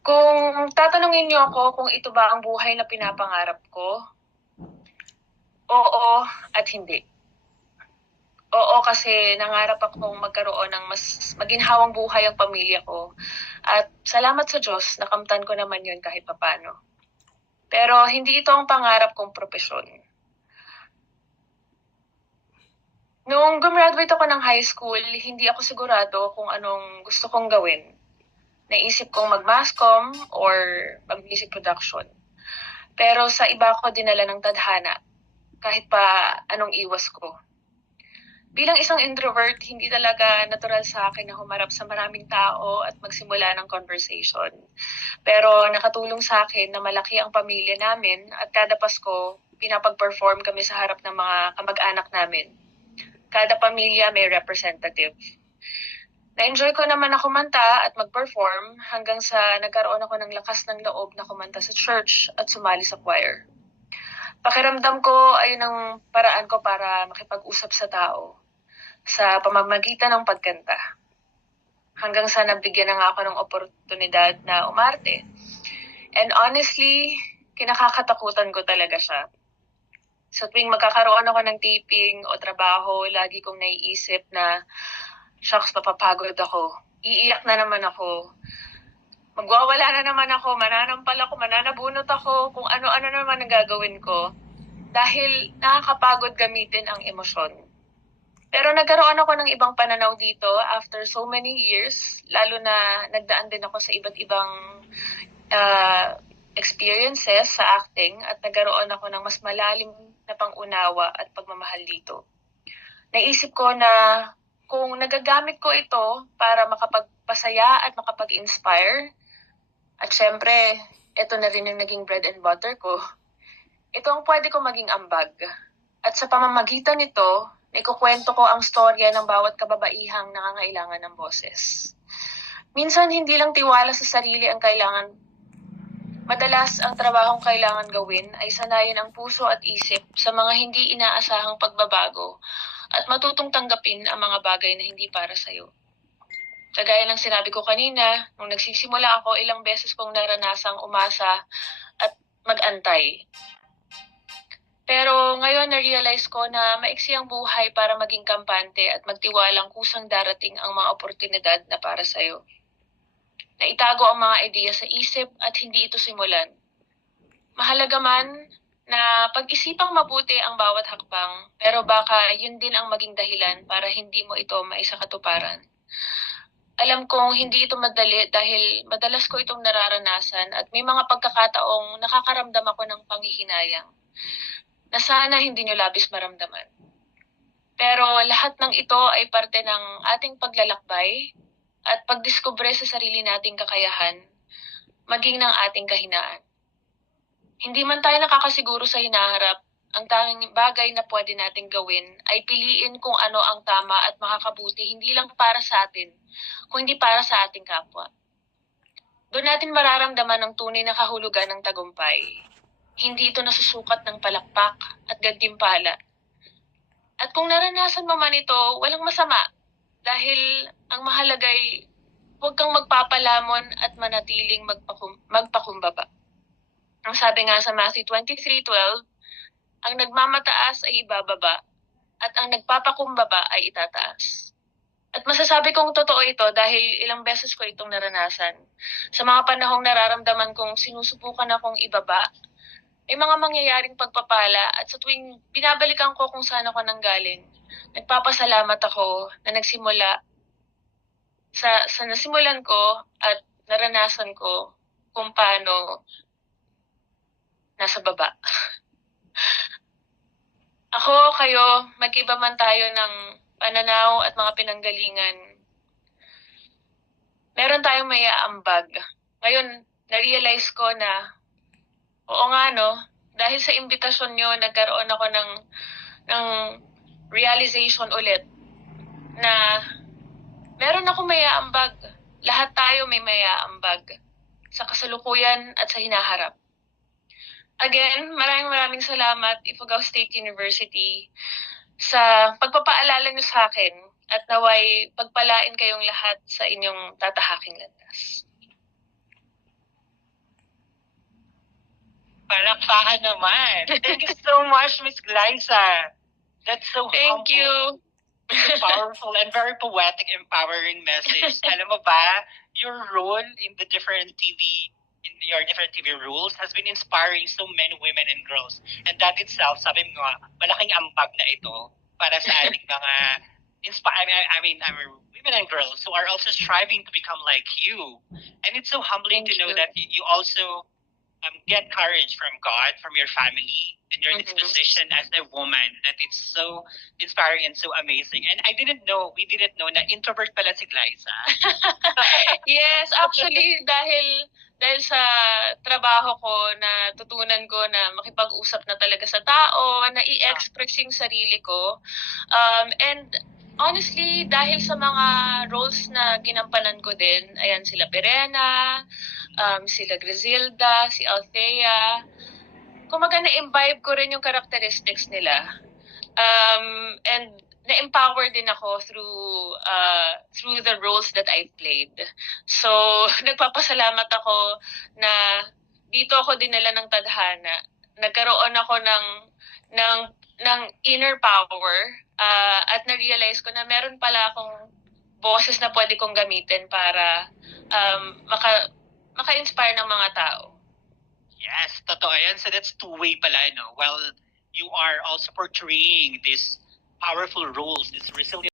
Kung tatanungin niyo ako kung ito ba ang buhay na pinapangarap ko, oo at hindi. Oo, kasi nangarap akong magkaroon ng mas maginhawang buhay ang pamilya ko. At salamat sa Diyos, nakamtan ko naman yun kahit papano. Pero hindi ito ang pangarap kong propesyon. Nung gumraduate ako ng high school, hindi ako sigurado kung anong gusto kong gawin. Naisip kong mag-masscom or mag-music production. Pero sa iba ako dinala ng tadhana, kahit pa anong iwas ko. Bilang isang introvert, hindi talaga natural sa akin na humarap sa maraming tao at magsimula ng conversation. Pero nakatulong sa akin na malaki ang pamilya namin at kada Pasko, pinapag-perform kami sa harap ng mga kamag-anak namin. Kada pamilya may representative. Na-enjoy ko naman na kumanta at mag-perform hanggang sa nagkaroon ako ng lakas ng loob na kumanta sa church at sumali sa choir. Pakiramdam ko ayun ang paraan ko para makipag-usap sa tao sa pamamagitan ng pagkanta. Hanggang sa nabigyan na nga ako ng oportunidad na umarte. And honestly, kinakakatakutan ko talaga siya. So tuwing magkakaroon ako ng taping o trabaho, lagi kong naiisip na, shucks, mapapagod ako. Iiyak na naman ako. Magwawala na naman ako, mananampal ako, mananabunot ako, kung ano-ano naman ang gagawin ko. Dahil nakakapagod gamitin ang emosyon. Pero nagkaroon ako ng ibang pananaw dito after so many years, lalo na nagdaan din ako sa iba't ibang experiences sa acting at nagkaroon ako ng mas malalim na pangunawa at pagmamahal dito. Naisip ko na kung nagagamit ko ito para makapagpasaya at makapag-inspire, at syempre, ito na rin yung naging bread and butter ko, ito ang pwede ko maging ambag. At sa pamamagitan nito, ikukwento ko ang storya ng bawat kababaihang nangangailangan ng boses. Minsan, hindi lang tiwala sa sarili ang kailangan. Madalas, ang trabahong kailangan gawin ay sanayin ang puso at isip sa mga hindi inaasahang pagbabago at matutong tanggapin ang mga bagay na hindi para sa'yo. Kagaya ng sinabi ko kanina, nung nagsisimula ako, ilang beses kong naranasang umasa at mag-antay. Pero ngayon na-realize ko na maiksi ang buhay para maging kampante at magtiwalang kusang darating ang mga oportunidad na para sa'yo. Na itago ang mga ideya sa isip at hindi ito simulan. Mahalaga man na pag-isipang mabuti ang bawat hakbang, pero baka yun din ang maging dahilan para hindi mo ito maisakatuparan. Alam kong hindi ito madali dahil madalas ko itong nararanasan at may mga pagkakataong nakakaramdam ako ng panghihinayang na sana hindi nyo labis maramdaman. Pero lahat ng ito ay parte ng ating paglalakbay at pagdiskubre sa sarili nating kakayahan, maging ng ating kahinaan. Hindi man tayo nakakasiguro sa hinaharap, ang tanging bagay na pwede nating gawin ay piliin kung ano ang tama at makakabuti hindi lang para sa atin, kundi para sa ating kapwa. Doon natin mararamdaman ang tunay na kahulugan ng tagumpay. Hindi ito nasusukat ng palakpak at gantimpala. At kung naranasan mo man ito, walang masama. Dahil ang mahalagay, huwag kang magpapalamon at manatiling magpakumbaba. Ang sabi nga sa Matthew 23:12, ang nagmamataas ay ibababa at ang nagpapakumbaba ay itataas. At masasabi kong totoo ito dahil ilang beses ko itong naranasan. Sa mga panahong nararamdaman kong sinusubukan akong ibaba, may mga mangyayaring pagpapala at sa tuwing binabalikan ko kung saan ako nanggaling, nagpapasalamat ako na nagsimula sa nasimulan ko at naranasan ko kung paano nasa baba. Ako, kayo, magkiba man tayo ng pananaw at mga pinanggalingan. Meron tayong may aambag. Ngayon, na-realize ko na, oo nga no, dahil sa imbitasyon nyo, nagkaroon ako ng realization ulit na meron ako may aambag. Lahat tayo may may aambag sa kasalukuyan at sa hinaharap. Again, maraming salamat Ifugao State University sa pagpapaalala niyo sa akin at naway pagpalain kayong lahat sa inyong tatahaking landas. Palakpakan naman. Thank you so much, Miss Glyza. That's so Thank humble. you. Such a powerful and very poetic, empowering message. Alam mo ba, your role in the different in your different TV roles has been inspiring so many women and girls. And that itself, sabi mo nga, malaking ambag na ito para sa ating mga women and girls who are also striving to become like you. And it's so humbling Thank to know you. that you also get courage from God, from your family, and your disposition as a woman. That it's so inspiring and so amazing. And we didn't know na introvert pala si Glyza. Yes, actually dahil sa trabaho ko na tutunan ko na makipag-usap na talaga sa tao, na i-express yung sarili ko. And honestly, dahil sa mga roles na ginampanan ko din, ayan sila Perena, sila Griselda, si Althea, kumaga na-imbibe ko rin yung characteristics nila. And na-empower din ako through the roles that I played. So, nagpapasalamat ako na dito ako dinala ng tadhana. Nagkaroon ako ng inner power at na-realize ko na meron pala akong boses na pwede kong gamitin para maka-inspire ng mga tao. Yes, totoo yan. So that's two-way pala, no? While you are also portraying these powerful roles, these resilient